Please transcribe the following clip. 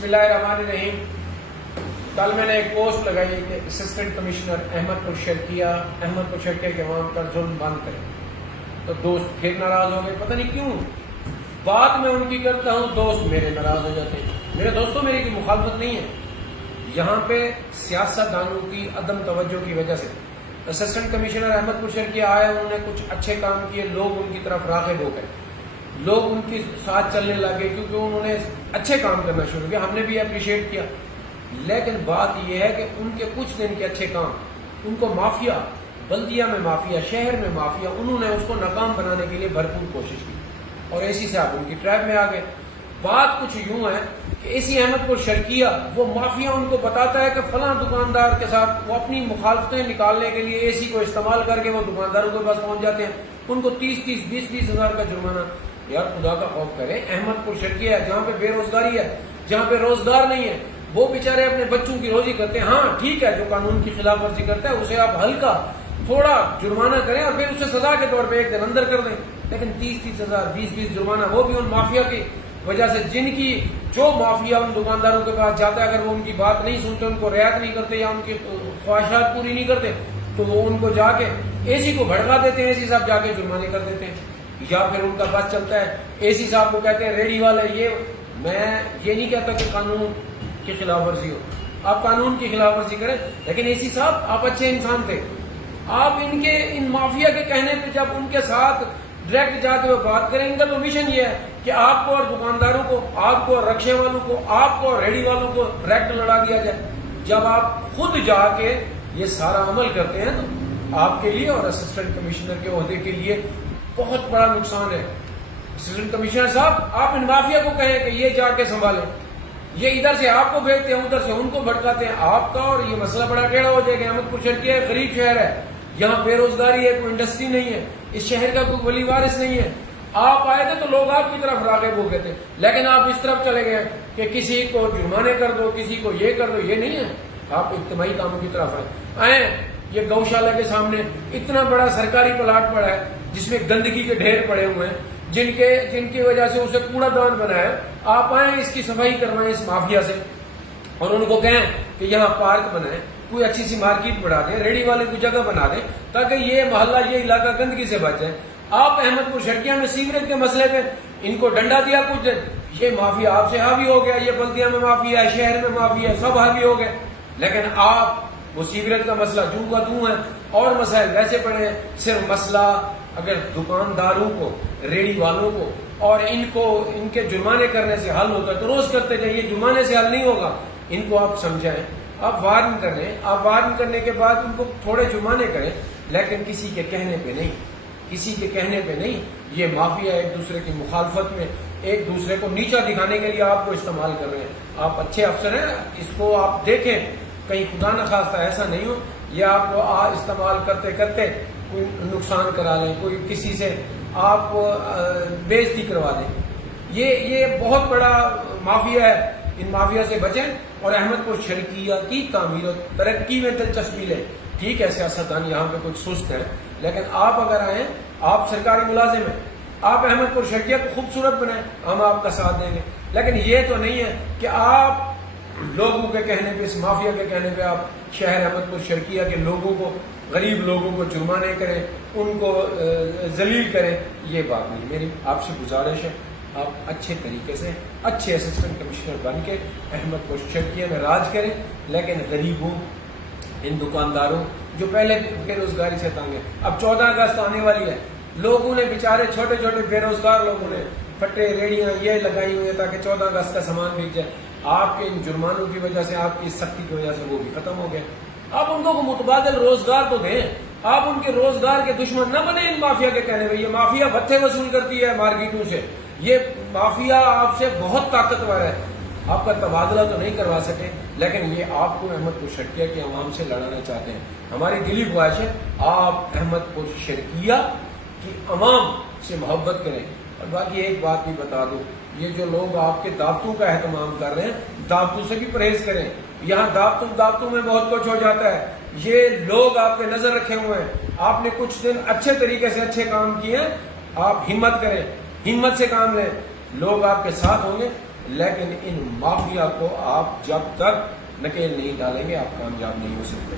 बिस्मिल्लाहिर्रहमानिर्रहीम। कल मैंने एक पोस्ट लगाई कि असिस्टेंट कमिश्नर अहमदपुर शर्किया के अवाम का जुल्म बंद करें, तो दोस्त फिर नाराज हो गए। पता नहीं क्यों बात मैं उनकी करता हूँ, दोस्त मेरे नाराज हो जाते हैं। मेरे दोस्तों, मेरी की मुखालफत नहीं है। यहाँ पे सियासतदानों की अदम तवज्जो की वजह से असिस्टेंट कमिश्नर अहमदपुर शर्किया आए, उन्होंने कुछ अच्छे काम किए, लोग उनकी तरफ राग़िब हो गए, लोग उनके साथ चलने लगे क्योंकि उन्होंने अच्छे काम करना शुरू किया, हमने भी अप्रिशिएट किया। लेकिन बात यह है कि उनके कुछ दिन के अच्छे काम, उनको माफिया, बल्दिया में माफिया, शहर में माफिया, उन्होंने उसको नाकाम बनाने के लिए भरपूर कोशिश की और एसी साहब उनकी ट्रैप में आ गए। बात कुछ यूं है कि एसी अहमदपुर शर्किया, वो माफिया उनको बताता है कि फलां दुकानदार के साथ वो अपनी मुखालफतें निकालने के लिए एसी को इस्तेमाल करके वो दुकानदारों के पास पहुंच जाते हैं, उनको 30-30, 20-20 हजार का जुर्माना। यार खुदा का खौफ करें, अहमदपुर शर्किया है जहाँ पे बेरोजगारी है, जहाँ पे रोजगार नहीं है, वो बेचारे अपने बच्चों की रोजी करते हैं। हाँ ठीक है, जो कानून की खिलाफ वर्जी करता है उसे आप हल्का थोड़ा जुर्माना करें और फिर उसे सजा के तौर पे एक दिन अंदर कर दें, लेकिन 30-30 हजार, 20-20 जुर्माना, वो भी उन माफिया की वजह से, जिनकी जो माफिया उन दुकानदारों के पास जाता है, अगर वो उनकी बात नहीं सुनते, उनको रियायत नहीं करते या उनकी ख्वाहिशात पूरी नहीं करते, तो वो उनको जाके एसी को भड़का देते हैं, एसी साहब जाके जुर्माने कर देते हैं। या फिर उनका बस चलता है, एसी साहब को कहते हैं रेडी वाला। मैं ये नहीं कहता कि कानून की खिलाफ वर्जी हो, आप कानून की खिलाफ वर्जी करें, लेकिन एसी साहब आप अच्छे इंसान थे, आप इन माफिया के कहने पे जब उनके साथ डायरेक्ट जाके वो बात करें, इनका तो मिशन ये है कि आपको और दुकानदारों को, आपको और रक्शे वालों को, आपको और रेडी वालों को डायरेक्ट लड़ा दिया जाए। जब आप खुद जाके ये सारा अमल करते हैं तो आपके लिए और असिस्टेंट कमिश्नर के ओहदे के लिए बहुत बड़ा नुकसान है। असिस्टेंट कमिश्नर साहब, आप इन माफिया को कहें कि ये जाके संभालें, ये इधर से आपको भेजते हैं, उधर से उनको भड़काते हैं, आपका और ये मसला बड़ा टेढ़ा हो जाएगा। अहमदपुर शर्किया गरीब शहर है, यहाँ बेरोजगारी है, कोई इंडस्ट्री नहीं है, इस शहर का कोई वली वारिस नहीं है। आप आए थे तो लोग आपकी तरफ राग़िब हो गए थे, लेकिन आप इस तरफ चले गए कि किसी को जुर्माने कर दो, किसी को ये कर दो। ये नहीं है, आप इज्तिमाई कामों की तरफ आए। ये गौशाला के सामने इतना बड़ा सरकारी प्लाट पड़ा है जिसमें गंदगी के ढेर पड़े हुए हैं, जिनकी वजह से उसे कूड़ादान बनाया। आप आए इसकी सफाई करवाएं इस माफिया से और उनको कहें कि यहाँ पार्क बनाए, कोई अच्छी सी मार्केट बढ़ा दें, रेडी वाले की जगह बना दें, ताकि ये मोहल्ला, ये इलाका गंदगी से बच जाए। आप अहमदपुर शर्किया में सीवरेज के मसले पे इनको डंडा दिया कुछ दिन, ये माफिया आपसे हावी हो गया, ये बल्दिया में माफिया है, शहर में माफिया है, सब हावी हो गए। लेकिन आप वो सीवरेज का मसला जू का तू है और मसाइल वैसे पड़े हैं। सिर्फ मसला अगर दुकानदारों को, रेडी वालों को और इनके जुर्माने करने से हल होता है तो रोज करते जाइए, जुर्माने से हल नहीं होगा। इनको आप समझाएं, आप वार्न करें, आप वार्न करने के बाद उनको थोड़े जुर्माने करें, लेकिन किसी के कहने पे नहीं, किसी के कहने पे नहीं। ये माफिया एक दूसरे की मुखालफत में एक दूसरे को नीचा दिखाने के लिए आपको इस्तेमाल कर रहे हैं। आप अच्छे अफसर हैं, इसको आप देखें, कहीं खुदा न खास्ता ऐसा नहीं हो ये आपको इस्तेमाल करते करते कोई नुकसान करा लें, कोई किसी से आप बेइज्जती करवा दें। ये बहुत बड़ा माफिया है, इन माफिया से बचें और अहमदपुर शर्किया की तामीर और तरक्की में दिलचस्पी लें। ठीक है, सियासतदान यहाँ पे कुछ सुस्त है, लेकिन आप अगर आए, आप सरकारी मुलाजिम हैं, आप अहमदपुर शर्किया को खूबसूरत बनाएं, हम आपका साथ देंगे। लेकिन ये तो नहीं है कि आप लोगों के कहने पे, इस माफिया के कहने पे आप शहर अहमदपुर शर्किया के लोगों को, गरीब लोगों को जुर्माने करें, उनको जलील करें। ये बात नहीं। मेरी आपसे गुजारिश है, आप अच्छे तरीके से अच्छे असिस्टेंट कमिश्नर बन के अहमदपुर शर्किया में राज करें, लेकिन गरीबों, इन दुकानदारों जो पहले बेरोजगारी से तंग है, अब 14 अगस्त आने वाली है, लोगों ने बेचारे छोटे छोटे बेरोजगार लोगों ने फटे रेडियां ये लगाई हुई है ताकि 14 अगस्त का सामान बिक जाए। आपके इन जुर्मानों की वजह से, आपकी सख्ती की वजह से वो भी खत्म हो गया। आप उनको मुतबादिल रोजगार तो दें, आप उनके रोजगार के दुश्मन न बने इन माफिया के कहने में। ये माफिया भत्ते वसूल करती है मार्केटों से, ये माफिया आपसे बहुत ताकतवर है, आपका तबादला तो नहीं करवा सके, लेकिन ये आपको अहमदपुर शर्किया के अवाम से लड़ाना चाहते हैं। हमारी दिली ख्वाहिश है आप अहमदपुर शर्किया की अवाम से मोहब्बत करें। और बाकी एक बात भी बता दूं, ये जो लोग आपके दावतों का एहतमाम कर रहे हैं, दावतों से भी परहेज करें। यहाँ दावतों में बहुत कुछ हो जाता है। ये लोग आपके नजर रखे हुए हैं, आपने कुछ दिन अच्छे तरीके से अच्छे काम किए, आप हिम्मत करें, हिम्मत से काम लें, लोग आपके साथ होंगे। لیکن ان مافیا کو آپ جب تک نکیل نہیں ڈالیں گے آپ کامیاب نہیں ہو سکتے.